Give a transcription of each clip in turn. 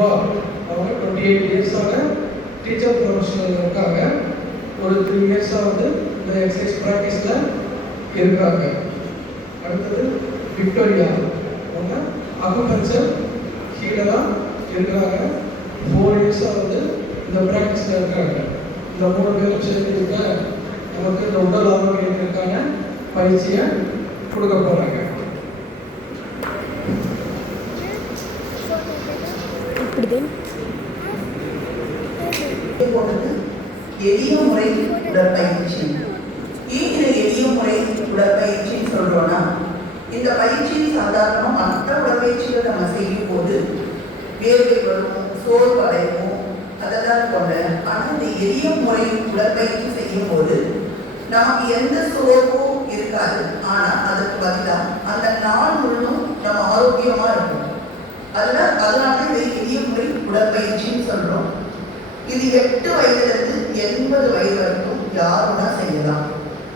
அவங்க 28 இயர்ஸாக டீச்சர் ப்ரொஃபஷனில் இருக்காங்க. ஒரு 3 இயர்ஸாக வந்து இந்த எக்ஸசைஸ் ப்ராக்டிஸில் இருக்காங்க. அடுத்தது விக்டோரியா, அவங்க அக்குபஞ்சர் ஹீலராக இருக்கிறாங்க. 4 இயர்ஸாக வந்து இந்த ப்ராக்டிஸில் இருக்காங்க. இந்த 3 பேரும் சேர்ந்துருக்க நமக்கு இந்த உடல் ஆரோக்கியத்திற்கான பயிற்சியை கொடுக்க போகிறாங்க. எளிய முறை உடற்பயிற்சி. ஏன் இதை எளிய முறை உடற்பயிற்சின்னு சொல்றோம்னா, இந்த பயிற்சி சாதாரணமாக மற்ற உடற்பயிற்சிகளை நம்ம செய்யும் போது வேர்வை வரும், சோர்வு அடைவோம், அதெல்லாம் போல. ஆனால் இந்த எளிய முறை உடற்பயிற்சி செய்யும் போது நமக்கு எந்த சோர்வும் இருக்காது. ஆனால் அதற்கு பதிலாக அந்த நாள் முழுவதும் நம்ம ஆரோக்கியமா இருக்கும். அதனால இதை எளிய முறை உடற்பயிற்சின்னு சொல்றோம். இது 8 வயதிலிருந்து 80 வயது வரைக்கும் யாருன்னா செய்யலாம்.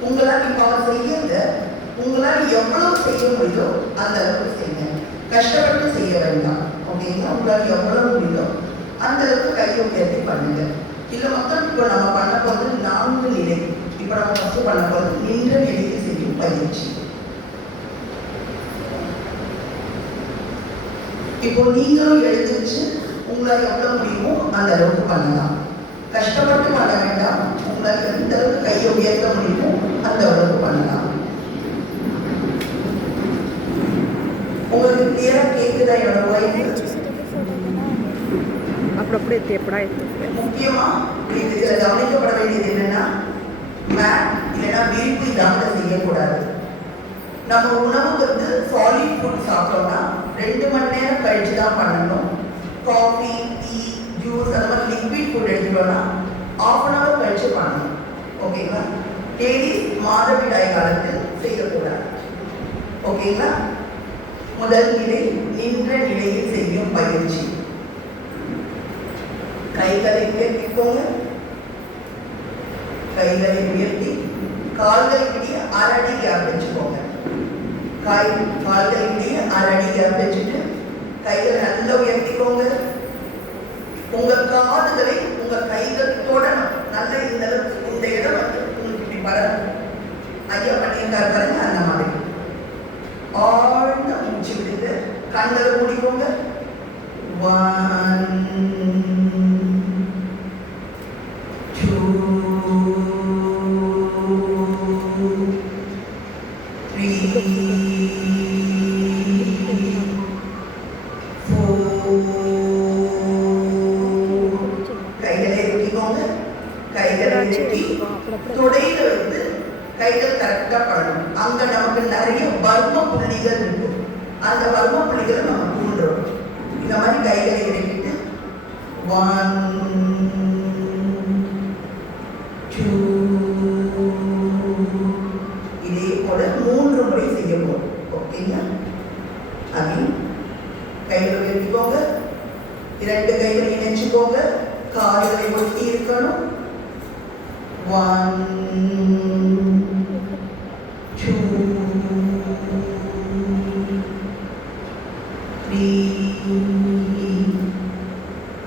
உங்களால் இப்போ அவர் செய்யறத உங்களால் எவ்வளவு செய்ய முடியுதோ அந்த அளவுக்கு செய்யுங்க. கஷ்டப்பட்டு செய்ய வேண்டாம். ஓகேங்களா? உங்களால் எவ்வளவு முடியுதோ அந்த அளவுக்கு கையை உயர்த்தி பண்ணுங்க. இல்லை மக்கள் இப்போ நம்ம பண்ண போகிறது 4 நிலை. இப்போ நம்ம ஃபஸ்ட்டு பண்ண போகிறது நின்ற நிலையில் செய்யும் பயிற்சி. இப்போ நீங்களும் எழுந்திருச்சு உங்களால் எவ்வளவு முடியுமோ அந்த அளவுக்கு பண்ணலாம். கஷ்டப்பட்டு பண்ண வேண்டாம். உங்களால் எந்த அளவுக்கு கையை உயர்த்த முடியுமோ அந்த அளவுக்கு பண்ணலாம். உங்களுக்கு கிளியரா கேக்குதா? என்னோட வாய்ஸ் முக்கியமா இதுல கவனிக்கப்பட வேண்டியது என்னன்னா, மேட் இல்லைன்னா விரிப்பு இல்லாமல் செய்யக்கூடாது. நம்ம உணவு வந்து சாலிட் ஃபுட் சாப்பிட்டோம்னா 2 மணி நேரம் கழிச்சு தான் பண்ணணும். காஃபி, டீ, ஜூஸ் அந்த மாதிரி லிக்விட் ஃபுட் எடுத்துட்டோம்னா 1/2 hour கழிச்சு பண்ணணும். ஓகேங்களா? லேடிஸ் மாதவிடாய் காலத்தில் செய்யக்கூடாது. ஓகேங்களா? முதல் நிலை நின்ற நிலையில் செய்யும் பயிற்சி. கைகளை உயர்த்திக்கோங்க. கைகளை உயர்த்தி கால்களை பிடிய அரடி கேப் வச்சுக்கோங்க. கால்களை பிடிய அரடி கேப் வச்சுட்டு கைகளை நல்லா உயர்த்திக்கோங்க. உங்க காதுகளை உங்க கைகள் தொடணும். நல்ல இந்த இடம் வந்து உங்களுக்கு இப்படி படணும். ஐயா பண்ணியிருக்காரு பாருங்க, அந்த மாதிரி ஆழ்ந்த மூச்சு விடுங்க. கண்களை மூடிக்கோங்க. 1 2 3 4. கைகளை இறுக்கிக்கோங்க. கைகளை இறுக்கி தொடையில வந்து கைகள் கரெக்டா படணும். அங்க நமக்கு நிறைய வர்ம புள்ளிகள் இருக்கு. அந்த வர்ம புள்ளிகளை நம்ம கூண்டுறோம். இந்த மாதிரி கைகளை இறக்கிட்டு 1 2 இதே போல 3 முறை செய்ய போறோம். ஓகேங்களா? அதையும் கைகளை உயர்த்திக்கோங்க. 2 கைகளை இணைச்சுக்கோங்க. கால்களை ஒட்டி இருக்கணும். 1 2 3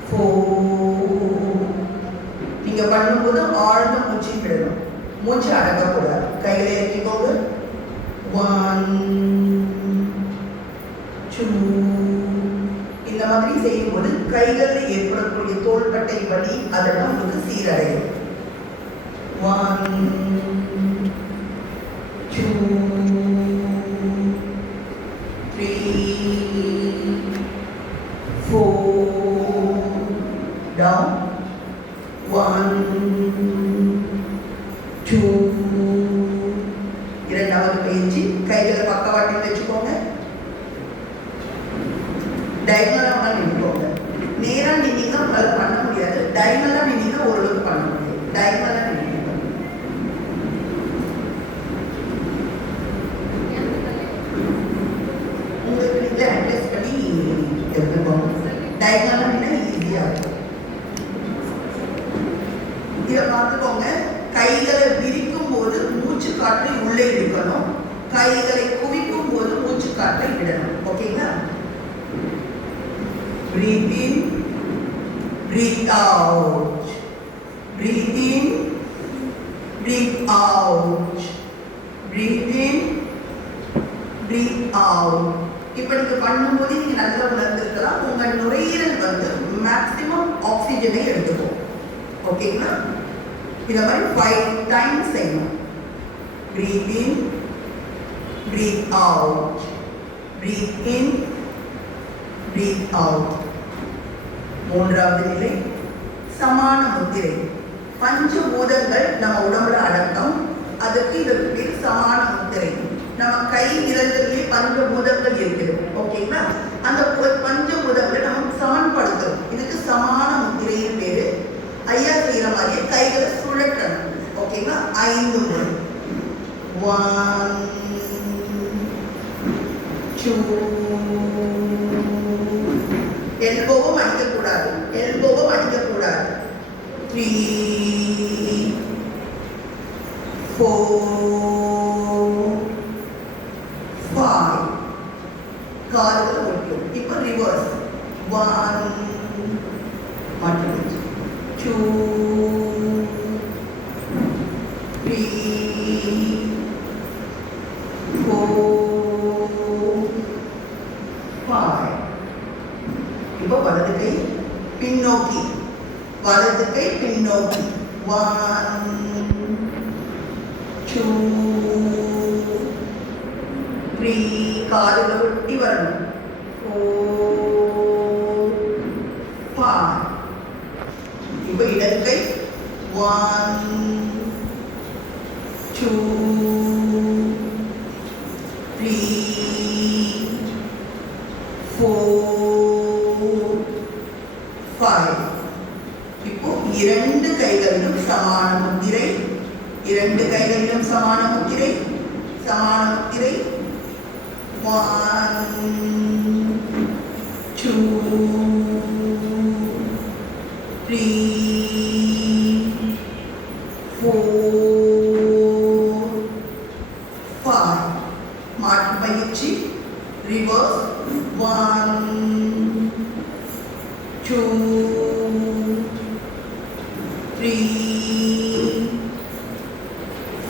4. நீங்க பண்ணும்போது ஆழ்ந்த மூச்சு விடணும். மூச்சு அடக்கக்கூடாது. கைகளை இறக்கிக்கோங்க. 1 2. இந்த மாதிரி செய்யும்போது கைகளில் ஏற்படக்கூடிய தோள்பட்டை வலி அதெல்லாம் உங்களுக்கு சீரடையும். 1 2 3 4. down. 1 2. இரண்டாவது பயிற்சி. கைகளை பக்கவாட்டில் வச்சுக்கோங்க. டைகனலா நின்றுக்கோங்க. நேரா நின்னீங்கன்னா உங்களால பண்ண முடியாது. டைகனலா நின்னீங்கன்னா ஓரளவுக்கு பண்ண முடியும். டைகனலா நின்னீங்க உங்களுக்கு நீங்க அட்ஜஸ்ட் பண்ணி எடுத்துக்கோங்க. டைகனலா நின்னா ஈஸியா இருக்கும். இதை பார்த்துக்கோங்க. கைகளை விரிக்கும் போது மூச்சு காற்றை உள்ளே இழுக்கணும். கைகளை குவிக்கும் போது மூச்சு காற்றை விடணும். ஓகேங்களா? Breathe in. breathe out, breathe in, breathe out, breathe in, breathe out. இப்படி பண்ணும்போது நீங்க நல்லா உணர்ந்திருக்கலாம். உங்க நுரையீரல் வந்து மேக்ஸிமம் ஆக்சிஜனை எடுத்துக்கும். ஓகேங்களா? இதை மாதிரி 5 times செய்யணும். Breathe in, breathe out, breathe in, breathe out. மூன்றாவது நிலை சமான முத்திரை. பஞ்சபூதங்கள் நம்ம உடம்புல அடக்கம். அதற்கு இதற்கு பேர் சமான முத்திரை. நம்ம கை விரல்களிலே பஞ்சபூதங்கள் இருக்குது. ஓகேங்களா? அந்த பஞ்சபூதங்களை நம்ம சமன்படுத்துறோம். இதுக்கு சமான முத்திரையின் பேரு. ஐயா செய்யற மாதிரியே கைகளை சுழற்றணும். ஓகேங்களா? 5 முறை. 1 2 எல்போவும் அடிக்கக்கூடாது. 3 4 5 கால்கள் ஒட்டும். இப்போ ரிவர்ஸ். 1 மட்டும் 2 3 4 5. இப்போ வலது கை பின்னோக்கி, வலது கை பின்னோக்கி. 1 2 3 கால்களை ஒட்டி வரணும். 4 5. இப்போ இடது கை 1 2 3 4 5. இப்போ 2 கைகளிலும் சமான முத்திரை. 2 கைகளிலும் சமான முத்திரை. சமான முத்திரை. 1 2 3 4 5. மாற்று பயிற்சி. ரிவர்ஸ். 1 2 3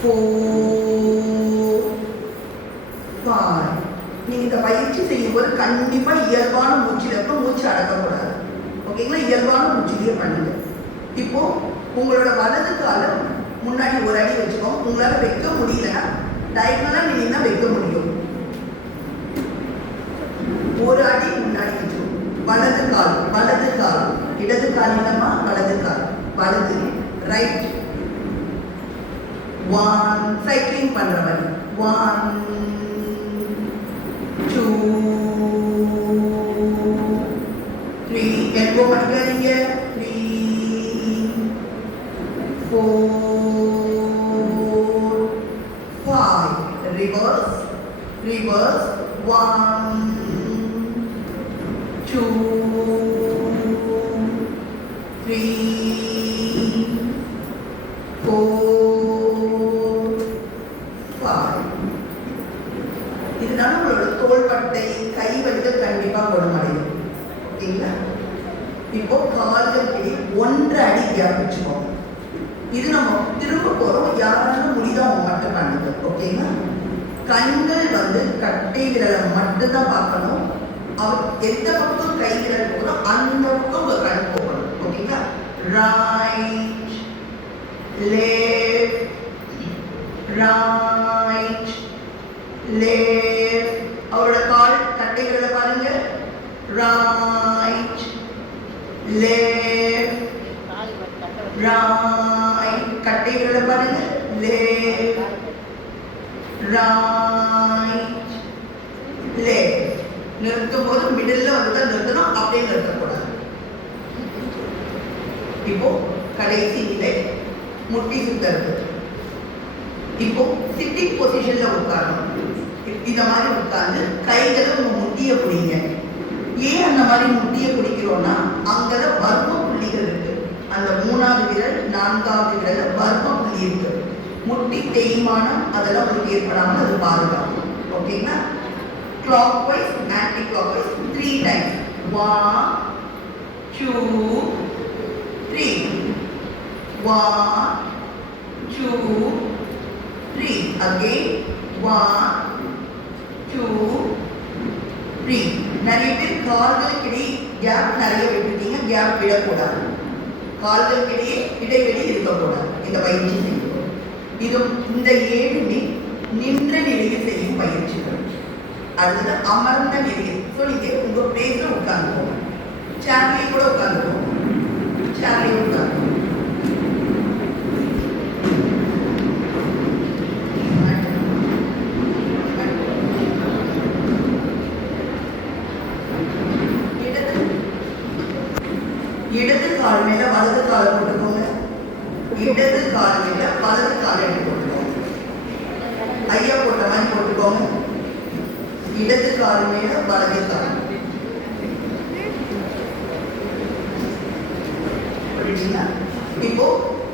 4 5. நீங்க இந்த பயிற்சி செய்யும்போது கண்டிப்பா இயல்பான மூச்சில் மூச்சு அடக்கக்கூடாது. ஓகேங்களா? இயல்பான மூச்சிலேயே பண்ணுங்க. இப்போ உங்களோட வலது காலம் முன்னாடி ஒரு அடி வச்சுக்கோங்க. உங்களால வைக்க முடியலன்னா டயகனலா நீங்க வைக்க முடியும். ஒரு அடி முன்னாடி வச்சுக்கோங்க. வலது கால், வலது கால், இடது காலினமா வலது கால், வலது ரைட். 1 சைக்கிளிங் பண்ற மாதிரி. 1 2 3 எல்போ பண்ணிக்காதீங்க. 3 4 5. ரிவர்ஸ். ரிவர்ஸ். 1 2 3 4 5. இதனால உங்களோட தோள்பட்டை கை வலிகள் கண்டிப்பா குணமடையும். ஓகேங்களா? இப்போ கால்கள் கிட்ட 1 அடி கேப் வச்சுக்கோங்க. இது நம்ம திரும்ப போறோம். யாராலும் முடிதா அவங்க மட்டும் பண்ணுங்க. ஓகேங்களா? கண்கள் வந்து கட்டை விரலை மட்டும் தான் பார்க்கணும். அவர் எந்த பக்கம் கை விரல் போகிறோம் அந்த பக்கம் உங்க கண் போகணும். ஓகேங்களா? Right left right left. அவரோட கால் கட்டை விரலை பாருங்க. Right left right. கட்டை விரலை பாருங்க. Left right left. நிறுத்தும் போது மிடில் வந்து நிறுத்தணும். அப்படியே நிறுத்தக்கூடாது. இப்போ கடைசி நிலை முட்டி சுத்துறது. இப்போ சிட்டிங் பொசிஷன்ல உட்காரணும். இந்த மாதிரி உட்கார்ந்து கைகளை உங்க முட்டியை பிடிங்க. ஏன் அந்த மாதிரி முட்டியை பிடிக்கிறோம்னா அங்கதான் வர்ம புள்ளிகள் இருக்கு. அந்த 3வது விரல் 4வது விரல் வர்ம புள்ளி இருக்கு. முட்டி தேய்மானம் அதெல்லாம் உங்களுக்கு ஏற்படாமல் அது பாதுகாக்கும். ஓகேங்களா? clockwise, anti-clockwise 3 times. 1 2 3. 1, 2, 3. Again 1, 2, 3. நிறைய பேர் கால்களுக்கிடையே கேப் நிறைய விட்டுட்டீங்க. கேப் விடக்கூடாது. கால்களுக்கிடையே இடைவெளி இருக்கக்கூடாது. இந்த பயிற்சி செய்யும் இது இந்த 7 நின்ற நிலையில் செய்யும் பயிற்சிகள். அடுத்தது அமர்ந்த நிலையில். ஸோ நீங்கள் உங்கள் பிளேஸில் உட்காந்துக்கோங்க. சேர்லேயே கூட உட்காந்துக்கோங்க. சேர்லேயே உட்காந்துக்கோங்க. இடது கால் மேல வலது காலை போட்டுக்கோங்க. இடது கால் மேல வலது காலை எடுத்து போட்டுக்கோங்க. ஐயா போட்ட மாதிரி போட்டுக்கோங்க. இடது கால் மேல வலது கால். இப்போ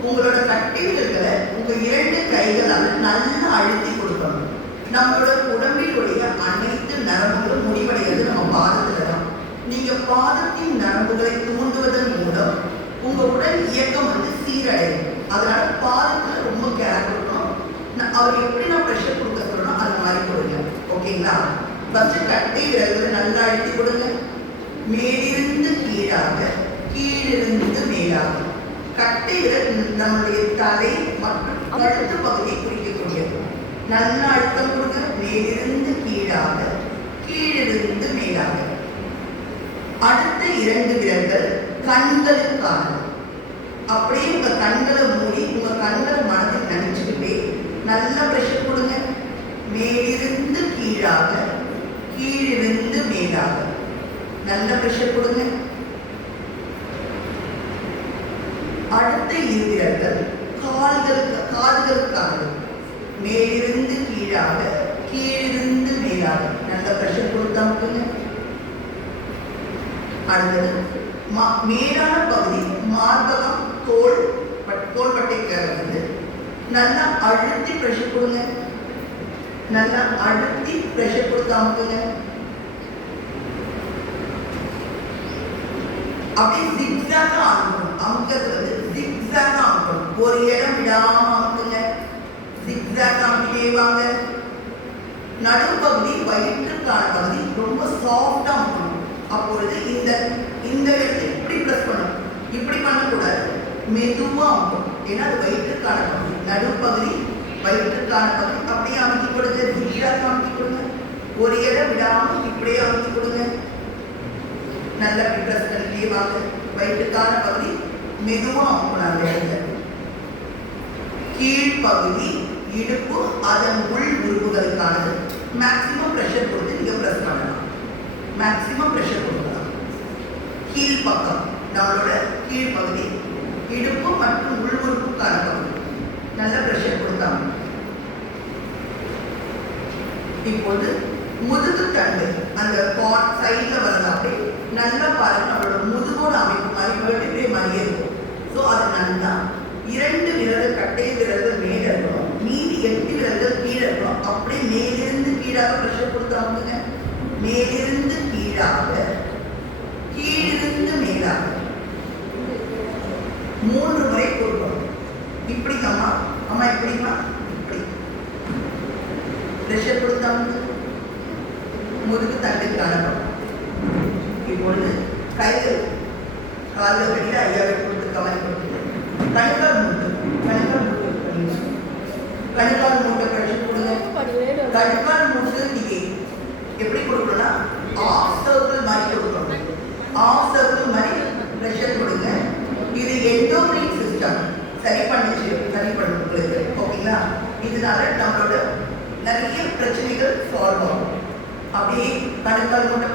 உங்களோட கட்டை விரல்களை உங்க 2 கைகளால் நல்லா அழுத்தி கொடுக்கணும். நம்மளோட உடம்பிலுடைய அனைத்து நரம்புகளும் முடிவடைகிறது நம்ம பாதத்துல தான். நீங்க பாதத்தின் நரம்புகளை தூண்டுவதன் மூலம் உங்க உடல் இயக்கம் சீரடையும். அதனால பாதத்துல ரொம்ப கேர் கொடுக்கணும். அவர் எப்படி நான் ப்ரெஷர் கொடுக்க சொல்லணும் அந்த மாதிரி கொடுங்க. ஓகேங்களா? ஃபர்ஸ்ட் கட்டை விரல்களை நல்லா அழுத்தி கொடுங்க. மேலிருந்து கீழாக, கீழிருந்து மேலாக. கட்டை விரல் நம்முடைய தலை மற்றும் கழுத்து பகுதியை குறிக்கக்கூடியது. நல்லா அழுத்தம் கொடுங்க. மேலிருந்து கீழாக, கீழிருந்து மேலாக. அடுத்த 2 விரல்கள் கண்களுக்கானது. அப்படியே உங்க கண்களை மூடி உங்க கண்களை மனதில் நினைச்சுக்கிட்டே நல்ல ப்ரெஷர் கொடுங்க. மேலிருந்து கீழாக, கீழிருந்து மேலாக. நல்ல ப்ரெஷர் கொடுங்க. அடுத்த 2 விரல்கள் காதுகளுக்கானது. மேலிருந்து கீழாக, கீழிருந்து மேலாக. நல்ல ப்ரெஷர் கொடுத்தா மட்டுங்க. அடுத்தது மேலான பகுதி மார்பகம், தோள்பட்டைக்கு நல்லா அழுத்தி ப்ரெஷர் கொடுங்க. நல்லா அழுத்தி ப்ரெஷர் கொடுத்தா அமுக்குங்க. அப்படியே ஜிக்ஸாக்கா அமுக்கணும். அமுக்கிறது ஜிக்ஸாக்கா அமுக்கணும். ஒரு இடம் விடாம அமுக்குங்க. ஜிக்ஸாக்கா அமுக்கிட்டே வாங்க. நடுப்பகுதி வயிற்றுக்கான பகுதி ரொம்ப சாஃப்டா அமுக்கணும். அப்பொழுது இந்த இடத்தை இப்படி ப்ரெஸ் பண்ணணும். இப்படி பண்ணக்கூடாது. மெதுவா அமுக்கணும். ஏன்னா அது வயிற்றுக்கான பகுதி. நடுப்பகுதி வயிற்றுக்கான பகுதி. அப்படியே அமுக்கி கொடுங்க. ஜிக்ஸாக்கா அமுக்கி கொடுங்க. ஒரு இடம் விடாம இப்படியே அமுக்கி கொடுங்க. நல்ல ப்ரெஸ் பண்ணிட்டே வாங்க. வயிற்றுக்கான பகுதி மெதுவா அமுக்கணும். அந்த இடத்துல கீழ்ப்பகுதி இடுப்பு அதன் உள் உறுப்புகளுக்கானது. மேக்சிமம் ப்ரெஷர் கொடுத்து நீங்க ப்ரெஸ் பண்ணலாம். மேக்சிமம் ப்ரெஷர் கொடுக்கலாம். கீழ் பக்கம் நம்மளோட கீழ்ப்பகுதி இடுப்பு மற்றும் உள் உறுப்புக்கான பகுதி. நல்ல ப்ரெஷர் கொடுத்தாங்க. இப்போது முதுகு தண்டு அந்த சைட்ல வரது அப்படியே நல்லா பாருங்க. நம்மளோட முதுகோட அமைப்பு மாதிரி வெட்டிப்பே மாதிரியே இருக்கும். ஸோ அது நல்லா 2 விரல்கள் கட்டை விரல்கள் மேலே இருக்கணும். மீதி 8 விரல்கள் கீழே இருக்கணும். அப்படியே மேலிருந்து கீழாக ப்ரெஷர் கொடுத்தாங்க. மேலிருந்து கீழாக, கீழிருந்து மேலாக 3 முறை கொடுக்கணும். இப்படி அம்மா, அம்மா இப்படிமா, இப்படி ப்ரெஷர் கொடுத்தாங்க. முதுகு தண்டுக்கான இப்பொழுது கைகள் காலில் வெளியில் ஐயாவை கொடுத்து கவலை கொடுத்து கணுக்கால் மூட்டு கணுக்கால் மூட்டை ப்ரெஷர் கொடுங்க. கணுக்கால் மூட்டு நீங்க எப்படி கொடுக்கணும்னா ஆஃப் சர்க்கிள் மாதிரி கொடுக்கணும். ஆஃப் சர்க்கிள் மாதிரி ப்ரெஷர் கொடுங்க. இது எண்டோக்ரைன் சிஸ்டம் சரி பண்ணும் உங்களுக்கு. ஓகேங்களா? இதனால நம்மளோட நிறைய பிரச்சனைகள் சால்வ் ஆகும். அப்படியே கணுக்கால் மூட்டை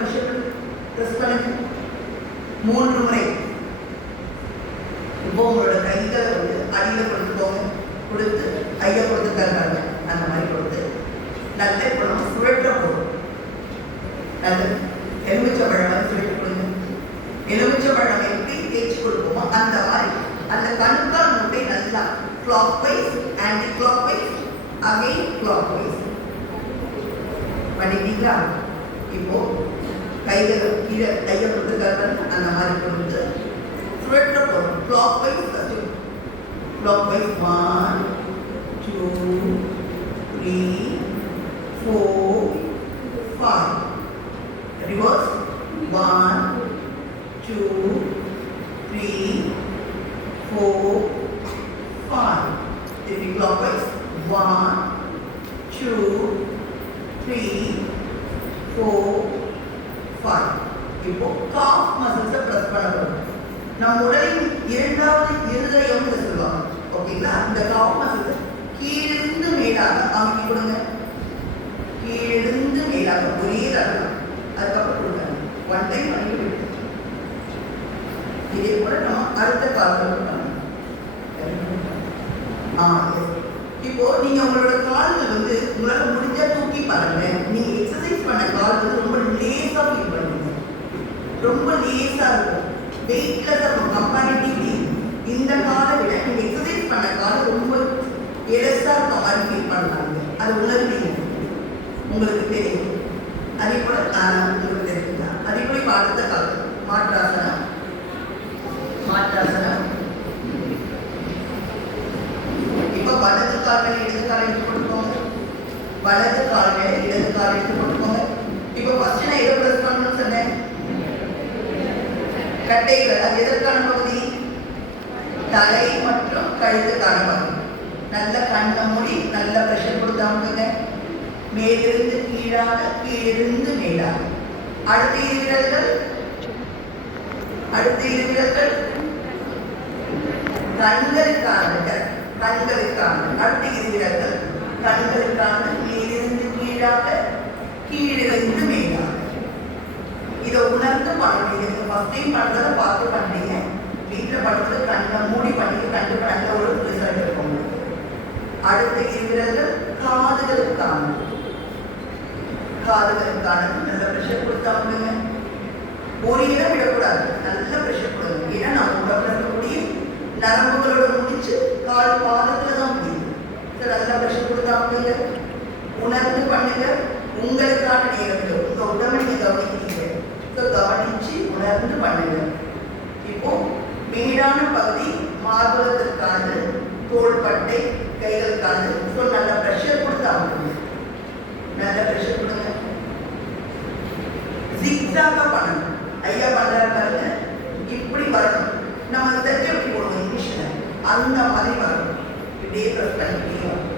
ப்ரெஸ் பண்ணுங்க 3 முறை. இப்போ உங்களோட கைகளை அடியில் கொடுத்துக்கோங்க. கொடுத்து ஐயா கொடுத்துருக்காங்க அந்த மாதிரி கொடுத்து நல்ல இப்போ நம்ம சுழற்ற போடும். நல்ல எலுமிச்சம்பழம் மாதிரி சுழற்ற கொடுங்க. எலுமிச்சம்பழம் எப்படி தேய்ச்சி கொடுப்போமோ அந்த மாதிரி அந்த கணுக்கால் மூட்டை நல்லா clockwise, anticlockwise, again clockwise பண்ணிட்டீங்களா? இப்போ கைகளை கீழே கையை கொடுத்துருக்காங்க அந்த மாதிரி கொடுத்து சுழற்ற போடும். clockwise first. Clockwise 1, 2, 3, 4, 5. Reverse 1, 2, 3, 4, 5. Then clockwise 1, 2, 3, 4, 5. இப்போ காஃப் மசில்ஸை ப்ரெஸ் பண்ண போகிறோம். நம் உடலின் இரண்டாவது இருதயம் சொல்லுவாங்க. ஓகேங்களா? இந்த காஃப் மசில்ஸை கீழிருந்து மேலாக அமைக்க கொடுங்க. கீழிருந்து மேலாக ஒரே தடவை. அதுக்கப்புறம் கொடுங்க. ஒன் டைம் பண்ணிட்டு இதே போல நம்ம அடுத்த கால்கள் பண்ணணும். இப்போ நீங்க உங்களோட கால்கள் வந்து உங்களால முடிஞ்சா தூக்கி பாருங்க. நீங்க எக்ஸசைஸ் பண்ண கால் வந்து ரொம்ப லேசா ஃபீல் பண்ணுவீங்க. ரொம்ப லேசா இருக்கும், வெயிட்லெஸ் இருக்கும். கம்பேரிட்டிவ்லி இந்த காலை விட நீங்க எக்ஸசைஸ் பண்ண கால் ரொம்ப எலசா இருக்க மாதிரி ஃபீல் பண்ணாங்க. அது உணர்வீங்க, உங்களுக்கு தெரியும். அதே போல உங்களுக்கு தெரியுங்களா? அதே போல இப்போ அடுத்த கால் மாற்றாசனம். மாற்றாசனம். இப்போ வலது கால் மேல இடது கால் எடுத்து போட்டுக்கோங்க. வலது கால் மேல இடது கால் எடுத்து போட்டுக்கோங்க. இப்போ ஃபர்ஸ்ட் நான் எதை ப்ரெஸ் பண்ணணும்னு சொன்னேன்? கட்டைகள். அது எதற்கான பகுதி? தலை மற்றும் கழுத்துக்கான பகுதி. நல்ல கண்ணை மூடி நல்ல ப்ரெஷர் கொடுத்தாங்க. மேலிருந்து கீழாக, கீழிருந்து மேலாக. அடுத்த இரு விரல்கள். அடுத்த இரு விரல்கள் கண்களுக்கான. கண்களுக்கான அடுத்த இரு விரல்கள் கண்களுக்கான. மேலிருந்து கீழாக, கீழிருந்து மேலாக. இதை உணர்ந்து பண்ணுறீங்க. ஃபர்ஸ்ட் டைம் பண்ணுறதை பார்த்து பண்ணுறீங்க. வீட்டில் பண்ணுறது கண்ணை மூடி பண்ணி கண்டிப்பாக நல்ல ஒரு ரிசல்ட் இருக்கும். அடுத்த இரு விரல்கள் காதுகளுக்கான. காதுகளுக்கான நல்ல ப்ரெஷர் கொடுத்தாங்க. ஒரு இடம் விடக்கூடாது, நல்ல ப்ரெஷர் கொடுங்க. ஏன்னா நம்ம உடம்புல இருக்கக்கூடிய நரம்புகளோட முடிச்சு கால் பாதத்துல தான் முடியும். நல்ல ப்ரெஷர் கொடுத்தாங்க. உணர்ந்து பண்ணுங்க. உங்களுக்கான நேரத்தில் உங்க உடம்பை நீங்க கவனிக்கிறீங்க. கவனிச்சு உணர்ந்து பண்ணுங்க. இப்போ மேலான பகுதி மார்பகத்திற்கானது, தோள்பட்டை, கைகளுக்கானது. ஸோ நல்ல ப்ரெஷர் கொடுத்தாங்க. நல்ல ப்ரெஷர் கொடுங்க. ஜிக்ஸாக பண்ணணும். ஐயா பண்றாரு பாருங்க. இப்படி வரணும். நம்ம செட் எப்படி போடுவோம் இங்கிலீஷ்ல, அந்த மாதிரி வரணும். இப்படியே ப்ரெஸ் பண்ணிக்கிட்டே வரணும்.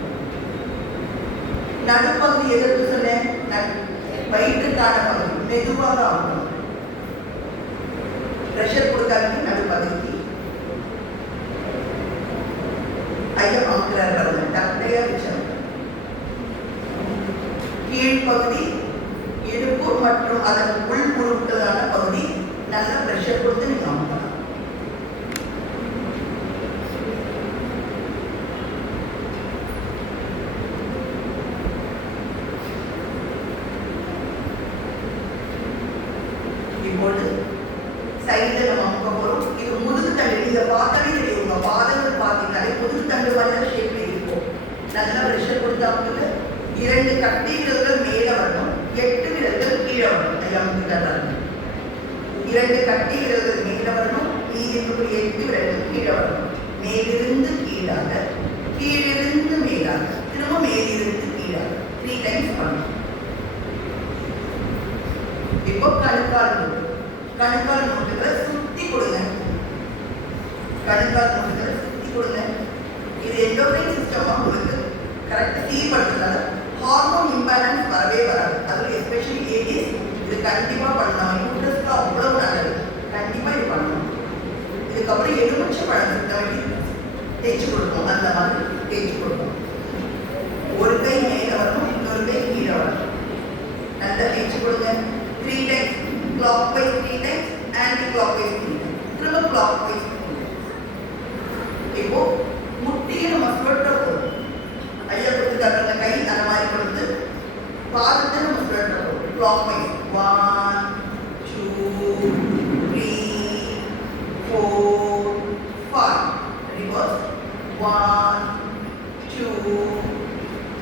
நடுப்பகுதி எதற்கு சொன்னேன்? வயிற்றுக்கான பகுதி. மெதுவாக ஆகணும். ப்ரெஷர் கொடுத்தாங்க நடுப்பகுதிக்கு. ஐயா பார்க்கிறார் பாருங்க. டக்கையா வச்சாங்க. கீழ்ப்பகுதி இடுப்பு மற்றும் அதன் உள் உறுப்புகளான பகுதி நல்ல ப்ரெஷர் கொடுத்து நீங்க அமுக்கலாம். இப்பொழுது சைடில் நம்ம அமுக்க போறோம். இது முதுகு தண்டு. இதை பார்த்தாலே தெரியும். உங்க பாதங்கள் பார்த்தீங்கன்னாலே முதுகு தண்டு மாதிரி ஷேப்ல இருக்கும். நல்ல ப்ரெஷர் கொடுத்தாங்க. இரண்டு கட்டை விரல்கள் மேல வரணும், 8 விரல்கள் கீழே வரணும். இரண்டு கட்டை விரல்கள் மேல வரணும், மீதி 8 விரல்கள் கீழே வரணும். மேலிருந்து கீழாக, கீழிருந்து மேலாக, திரும்ப மேலிருந்து கீழாக 3 டைம்ஸ் பண்ணணும். இப்போ கணுக்கால் மூட்டுகளை சுத்தி கொடுங்க. கணுக்கால் மூட்டுகளை சுத்தி கொடுங்க. இது எண்டோக்ரைன் சிஸ்டமா உங்களுக்கு கரெக்ட் ஃபீல் பண்ணுறதுனால ஹார்மோன் இம்பேலன்ஸ் வரவே வராது. அதுவும் எஸ்பெஷலி லேடிஸ் இது கண்டிப்பாக பண்ணலாம். யூட்ரஸ்க்கு அவ்வளவு நல்லது. கண்டிப்பாக இது பண்ணணும். இதுக்கப்புறம் எலுமிச்சை பழம் தேய்ச்சி கொடுப்போம். அந்த மாதிரி தேய்ச்சி கொடுப்போம். ஒரு கை மேலே வரணும், இன்னொரு கை கீழே வரணும். நல்லா தேய்ச்சி கொடுங்க. 3 times. clockwise 3 times, anti-clockwise 3 times. திரும்ப clockwise 3 times. இப்போ முட்டியை நம்ம சுழற்ற போகிறோம். ஐயா கொடுத்துருக்காங்க கை அந்த மாதிரி கொடுத்து பாதத்தை நம்ம சுழற்ற போகிறோம். clockwise 1, 2, 3, 4, 5. Reverse 1, 2,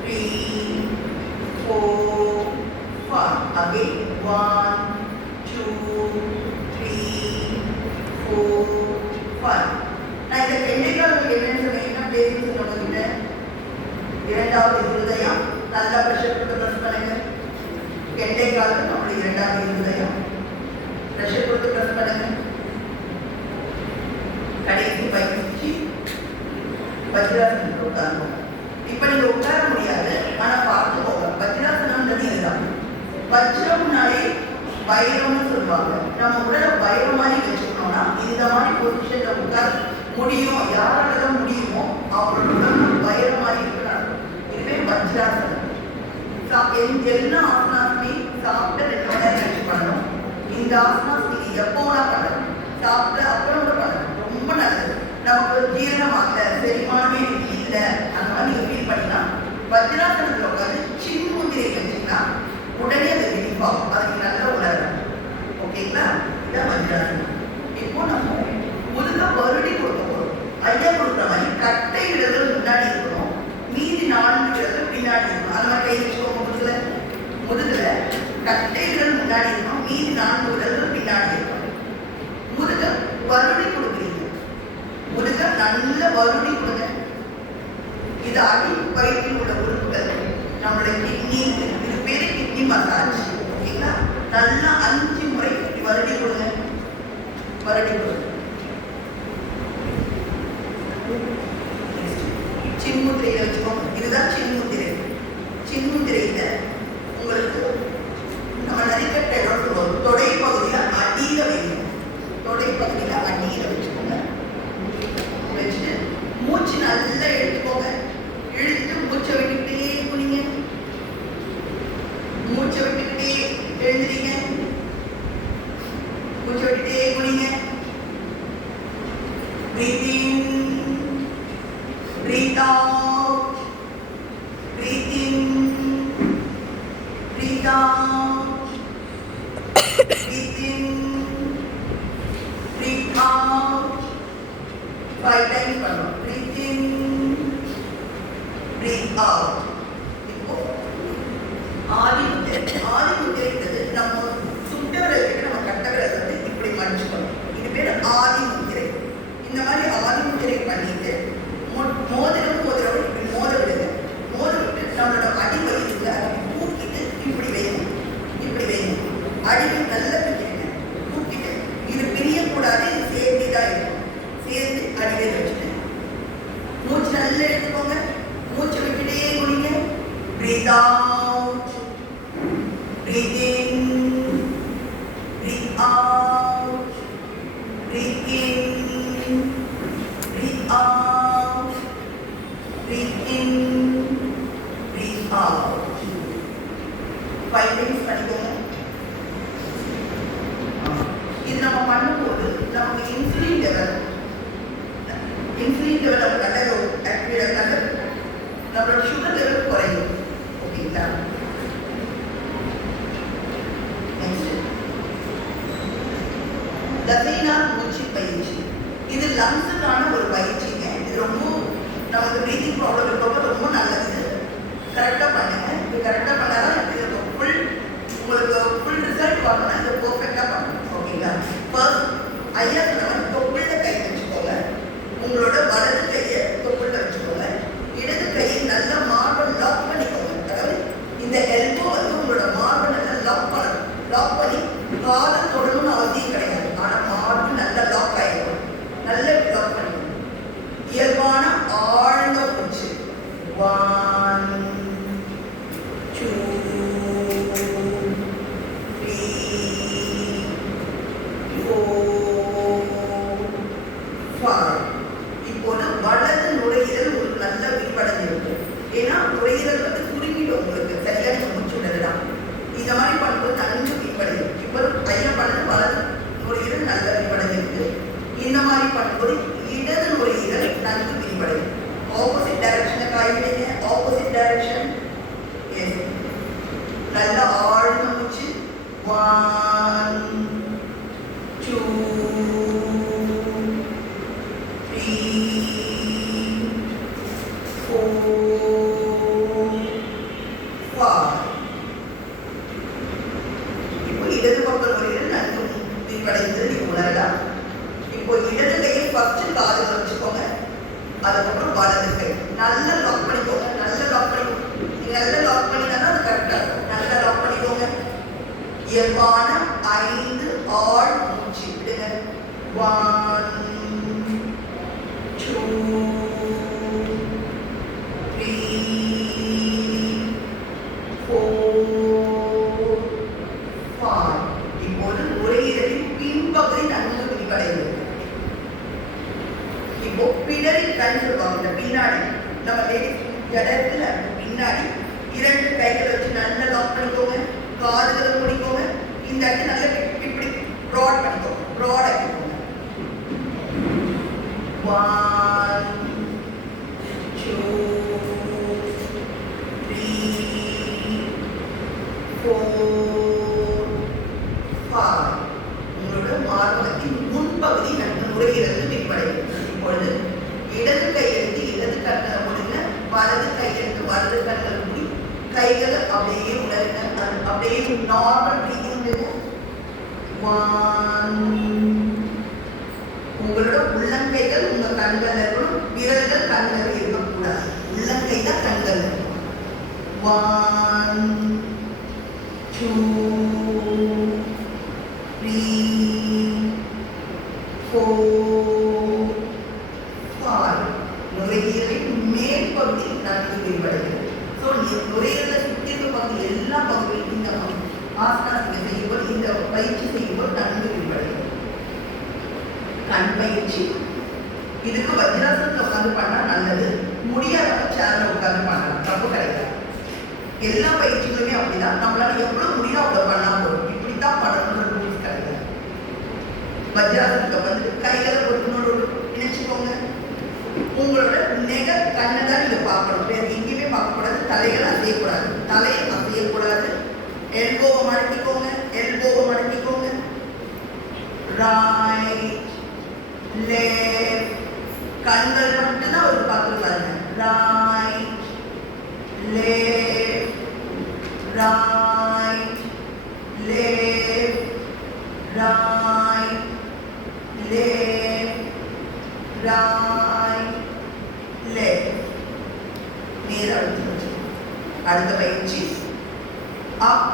3, 4, 5. Again 1, 2, 3, 4, 5. நான் இந்த கெண்டைக்காலுக்கு என்னன்னு சொன்னேன், என்ன பேருன்னு சொன்னவங்க இரண்டாவது இருதயம். நல்லா ப்ரெஷர் கொடுத்து ப்ரெஸ் பண்ணுங்க. கெண்டைக்காலுக்கு நம்மளுடைய இரண்டாவது இருதயம். ப்ரெஷர் கொடுத்து ப்ரெஸ் பண்ணுங்க. கடைசி பயிற்சி வஜ்ராசனத்தில் உட்காரணும். இப்ப நீங்க உட்கார முடியாது, ஆனா பார்த்துக்கோங்க. வஜ்ராசனம்ன்றது இதுதான். வஜ்ரம்னாலே வைரம்னு சொல்லுவாங்க. நம்ம உடலை வைரம் மாதிரி வச்சுக்கணும்னா இந்த மாதிரி பொசிஷன்ல உட்கார முடியும். யாரால முடியுமோ அவரோட உடல் வைரம் மாதிரி இருக்கிறாங்க. இதுவே வஜ்ராசனம். எல்லா ஆசனாசுமே சாப்பிட்ட 2 மணி நேரம் கழிச்சு பண்ணணும். இந்த ஆசனாஸ் நீங்க எப்போ வேணா பண்ணணும். சாப்பிட்ட அப்புறம் கூட பண்ணணும். ரொம்ப நல்லது. நமக்கு ஜீரணமாகல, செரிமானமே இல்லை, அந்த மாதிரி நீங்க ஃபீல் பண்ணலாம். வஜ்ராசனத்தில் உட்காந்து சின்ன முத்திரை வச்சிங்கன்னா உடனே அது வெளிப்பாகும். அதுக்கு நல்ல உணரணும். ஓகேங்களா? இதான் வஜ்ராசனம். இப்போ நம்ம முதுக வருடி கொடுக்க போறோம். ஐயா கொடுக்குற மாதிரி கட்டை விரல்கள் முன்னாடி இருக்கணும், மீதி 4 விரல்கள் பின்னாடி இருக்கணும். அந்த மாதிரி கை வச்சுக்கோங்க. முதுகுல கட்டை விரல் முன்னாடி இருக்கணும், மீதி 4 விரல்கள் பின்னாடி இருக்கணும். முதுக வருடி கொடுக்குறீங்க. முதுக நல்ல வருடி கொடுங்க. இது அடி வயிற்றில் உள்ள உறுப்புகள், நம்மளுடைய கிட்னி, இது பேரு கிட்னி மசாஜ். ஓகேங்களா? நல்லா 5 முறை வருடி கொடுங்க. வருடி கொடுங்க. சின்முத்திரையில வச்சுக்கோங்க. இதுதான் சின்முத்திரை. சின்முத்திரையில உங்களுக்கு நம்ம நரிக்கட்டை இடம் சொல்லுவோம். தொடை பகுதியில அடியில வைக்கணும். தொடை பகுதியில அடியில வச்சுக்கோங்க. வச்சுட்டு மூச்சு நல்லா எடுத்துக்கோங்க. இழுத்து மூச்சை விட்டுக்கிட்டே குனிங்க. மூச்சை விட்டுக்கிட்டே எழுதுறீங்க. மூச்சை விட்டுட்டே குனிங்க. Breathe in, breathe out, breathe in, breathe out, breathe in, breathe out. 5 times பண்ணணும். Breathe in, breathe out. இப்போ ஆதி முத்திரைங்கிறது நம்ம சுட்டவரை நம்ம கட்டவரை வந்து இப்படி மடிச்சுக்கணும். இது பேர் ஆதி முத்திரை. இந்த மாதிரி ஆதி முத்திரை பண்ணிட்டு மோதிரம் இப்படி மோத விடுங்க. மோத விட்டு நம்மளோட அடி வயிற்றுல தூக்கிட்டு இப்படி வைக்கணும். இப்படி வைக்கணும். அடிவை நல்லா தூக்கிடுங்க. தூக்கிட்டு இது பிரியக்கூடாது. இது சேர்ந்து தான் இருக்கும். சேர்ந்து அடிவை வச்சுட்டு மூச்சு நல்லா எடுத்துக்கோங்க. மூச்சு விட்டுட்டே குடிங்க. Breathe out, breathe in, breathe out, breathe in, breathe out, breathe in, breathe out. 5 times பண்ணிக்கோங்க. இது நம்ம பண்ணும்போது நமக்கு இன்சுலின் லெவல் நம்ம நல்ல ஆக்டிவேட் நல்ல நம்மளோட சுகர் லெவல் குறையும். ஓகேங்களா? தசைனா மூச்சு பயிற்சி. இது லங்ஸுக்கான ஒரு பயிற்சிங்க. இது ரொம்ப நமக்கு பிரீத்திங் ப்ராப்ளம் இருக்கவங்க ரொம்ப நல்லது. கரெக்டாக பண்ணுங்க. இது கரெக்டாக பண்ணாதான் உங்களுக்கு ஃபுல் ரிசல்ட் வரணும்னா இதை பர்ஃபெக்டாக பண்ணணும். ஓகேங்களா? ஃபர்ஸ்ட் ஐயா சொன்ன மாதிரி தொப்புள்ள கை வச்சுக்கோங்க. உங்களோட வலது கையை தொப்புள்ள வச்சுக்கோங்க. இடது கையை நல்லா மார்பல் லாக் பண்ணிக்கோங்க. அதாவது இந்த எல்போ வந்து உங்களோட மார்பல் நல்லா லாக் பண்ணணும். லாக் பண்ணி காலை தொடணும்னு அவசியம் கிடையாது. ஆனால் மார்பு நல்லா லாக் ஆகிடும். நல்லா லாக் பண்ணிக்கணும். இயல்பான ஆழ்ந்த மூச்சு. 1 2 3 4 5. இப்போது வலது நுரையீரல் ஒரு நல்ல விரிவடைஞ்சிருக்கு. ஏன்னா நுரையீரல் வந்து சுருங்கிடும். உங்களுக்கு சரியா நீங்க மூச்சு விடலாம். இந்த மாதிரி பண்ணும்போது நன்கு விரிவடையும். இப்போ ஐயா பண்ணது வலது நுரையீரல் நல்ல விரிவடைஞ்சிருக்கு. இந்த மாதிரி பண்ணும்போது இடது நுரையீரல் நன்கு விரிவடையும். ஆப்போசிட் டைரக்ஷனை காய்விடுங்க. Opposite direction. நல்ல ஆழ்ந்த மூச்சு. 1 2 3 4 5. இப்போ இடது பக்க நுரையீரல் நன்கு விரிவடைந்து நீங்க உணரலாம். இப்போ இடது கையை ஃபர்ஸ்ட் காதுல வச்சுக்கோங்க. அதுக்கப்புறம் வலது கை நல்லா லாக் பண்ணிக்கோங்க. நல்லா லாக் பண்ணிக்கோங்க. நீங்க நல்லா லாக் பண்ணினா அது கரெக்டா இருக்கும். நல்லா லாக் பண்ணிக்கோங்க. இயல்பான 5 ஆழ் மூச்சு விடுங்க. 1 2 3 4 5. இப்போது நுரையீரலின் பின்பகுதி நன்கு விரிவடைகிறது. இப்போ பிடரி கண் சொல்லுவாங்க. இந்த பின்னாடி நம்ம லேடிஸ் ஜடத்துல பின்னாடி 2 கைகளை வச்சு நல்லா லாக் பண்ணிக்கோங்க. காதுகளை முடிக்கோங்க. இந்த இடத்துல நல்லா இப்படி ப்ராட் பண்ணிக்கோங்க. ப்ராட் ஆக்கிக்கோங்க. 1 2 3 4 5. உங்களோட மார்பகத்தின் முன்பகுதி நன்கு நுரையீரலுக்கு விரிவடைகிறது. இப்பொழுது இடது கை எடுத்து இடது கண்களை மூடுங்க. வலது கை எடுத்து வலது கண்களை மூடி கைகளை அப்படியே உணருங்க. அப்படியே நார்மல் பிரீதிங் விடுங்க. 1. உங்களோட உள்ளங்கைகள் உங்க கண்கள் இருக்கணும். விரல்கள் கண்கள் இருக்கக்கூடாது. உள்ளங்கை தான் கண்கள். 1 2 3 4 5. நுரையீரலின் மேல் பகுதி நன்கு விரிவடைகிறது. ஸோ நுரையீரலை சுற்றி இருக்க பகுதி எல்லா பகுதியும் இந்த ஆசனாசனை செய்யும்போது இந்த பயிற்சி செய்யும்போது நன்கு விரிவடைகிறது. கண் பயிற்சி இதுக்கு வஜ்ராசனத்தில் உட்காந்து பண்ணா நல்லது. முடியாதவங்க சேர்ல உட்காந்து பண்ணலாம். தப்பு கிடையாது. எல்லா பயிற்சிகளுமே அப்படிதான். நம்மளால எவ்வளவு முடியும் அவ்வளவு பண்ணா போதும். இப்படித்தான் பண்ணணும்னு ரூல்ஸ் கிடையாது. வஜ்ராசனத்தில் வந்து கைகளை ஒரு இணைச்சுக்கோங்க. உங்களோட நெக கண்ணை தான் நீங்க பார்க்கணும். வேற எங்கேயுமே பார்க்கக்கூடாது. தலைகளை அசையக்கூடாது. தலையை அசையக்கூடாது. எல்போவை மடக்கிக்கோங்க. எல்போவை மடக்கிக்கோங்க. Right left. கண்கள் மட்டும்தான் ஒரு பார்த்து பாருங்க. Right left right left right left right left. நேரா அடுத்த பயிற்சி அப்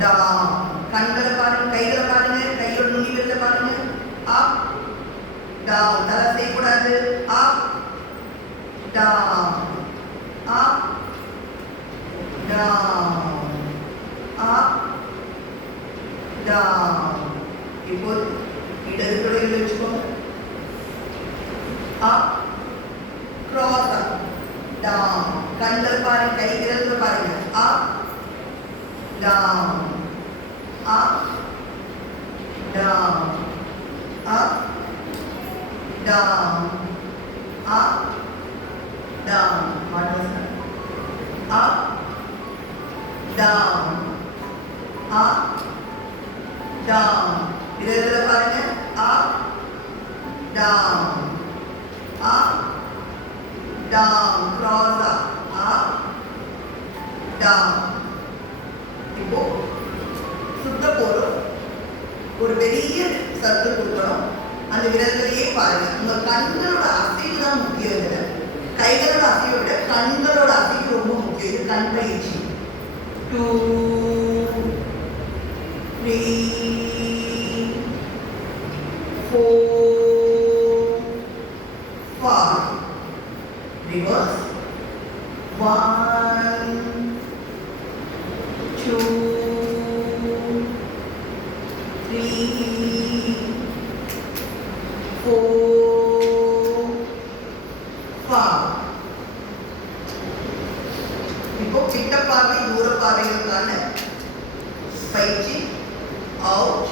டவுன். கண்களை பாருங்க. கைகளை பாருங்க. கையோட நுனி வெளில பாருங்க. Up down. தலை செய்யக்கூடாது. Up down up down up down. இப்போ இடது தொடையில் வச்சுக்கோங்க. Up cross up down. கண்கள் பாருங்க. கை விரல்கள் பாருங்க. Up down up down up down up down. Up down up down. விரல்களை பாருங்க. Up down up down. Cross up down. இப்போ சுத்த போறோம். ஒரு பெரிய சர்க்கிள் கொடுக்கணும். அந்த விரல்களையே பாருங்க. உங்க கண்களோட அசைவு தான் முக்கியம். இதுல கைகளோட அசைவை விட கண்களோட அசைவு ரொம்ப முக்கியம். இது கண் பயிற்சி. 2 3 4 5. Reverse. 1 2 3 4 5. இப்போ கிட்ட பார்வை தூர பார்வைகளுக்கான பயிற்சி. Out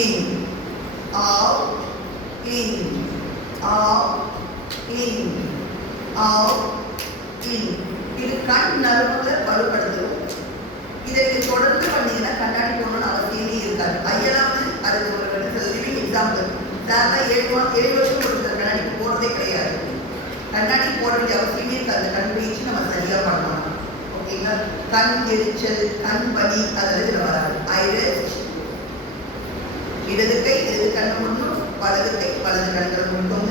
in out in out in out in. இது கண் நரம்புகளை வலுப்படுத்தும். இதை தொடர்ந்து பண்ணீங்கன்னா கண்ணாடி போடணும்னு அவசியமே இருக்காது. ஐயனாவது அதுக்கு ஒரு லிவிங் எக்ஸாம்பிள். சாதா 7 வருஷம் கொடுக்குற கண்ணாடி போடுறதே கிடையாது. கண்ணாடி போட வேண்டிய அவசியமே இருக்காது. கண் பயிற்சி நம்ம சரியா பண்ணலாம். ஓகேங்களா? கண் எரிச்சல், கண் வலி அதெல்லாம் இதில் வராது. ஐரெஸ்ட். இடது கை இடது கண்ணை முன்னும், வலது கை வலது கண்களை முன்னோங்க.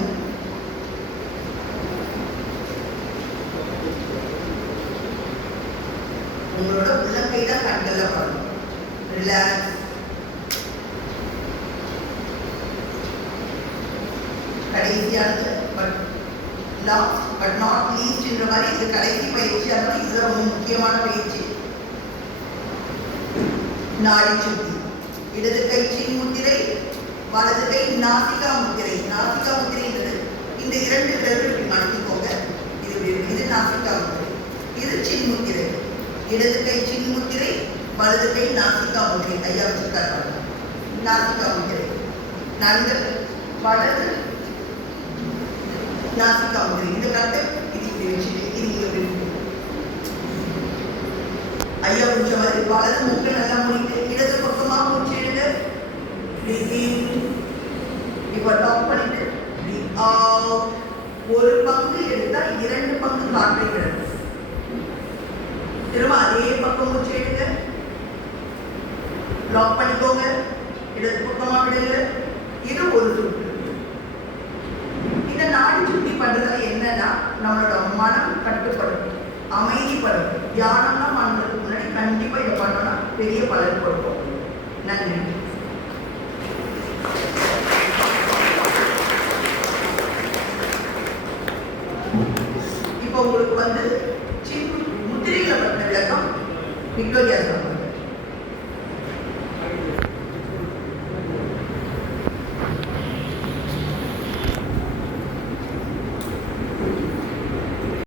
கண்கள்ல படணும். ரிலாக்ஸ். கடைசியானது பட் லாஸ்ட் பட் நாட் லீஸ்ட்ன்ற மாதிரி இது கடைசி பயிற்சி. அதனால இது ரொம்ப முக்கியமான பயிற்சி. நாடி சுத்தி. இடது கை சின் முத்திரை, வலது கை நாசிகா முத்திரை. நாசிகா முத்திரைன்றது இந்த இரண்டு விரல்கள் இப்படி மடக்கிக்கோங்க. இது நாசிகா முத்திரை, இது சின் முத்திரை. இடது கை சின் முத்திரை, வலது கை நாசிகா முத்திரை. ஐயா வச்சிருக்காரு நாசிகா முத்திரை. நன்கு வலது நாசிகா முத்திரை. இந்த கட்டை இது இப்படி வச்சுட்டு இது இங்க ஐயா முடிச்ச மாதிரி வலது மூக்கை நல்லா முடிட்டு இடது பக்கமா மூச்சு எடுங்க. இப்ப லாக் பண்ணிட்டு ஒரு பங்கு எடுத்தா 2 பங்கு காற்றை விடணும். திரும்ப அதே பக்கம் மூச்சு எடுங்க. லாக் பண்ணிக்கோங்க. இடது பக்கமா விடுங்க. இது ஒரு சுற்று. இந்த நாடி சுத்தி பண்றதுல என்னன்னா நம்மளோட மனம் கட்டுப்படும், அமைதிப்படும். தியானம்லாம் பண்றதுக்கு முன்னாடி கண்டிப்பா இதை பண்ணோம்னா பெரிய பலன் கொடுப்போம். நன்றி. இப்போ உங்களுக்கு முத்திரைகளை பற்றின விளக்கம் விக்டோரியா சொல்றாங்க.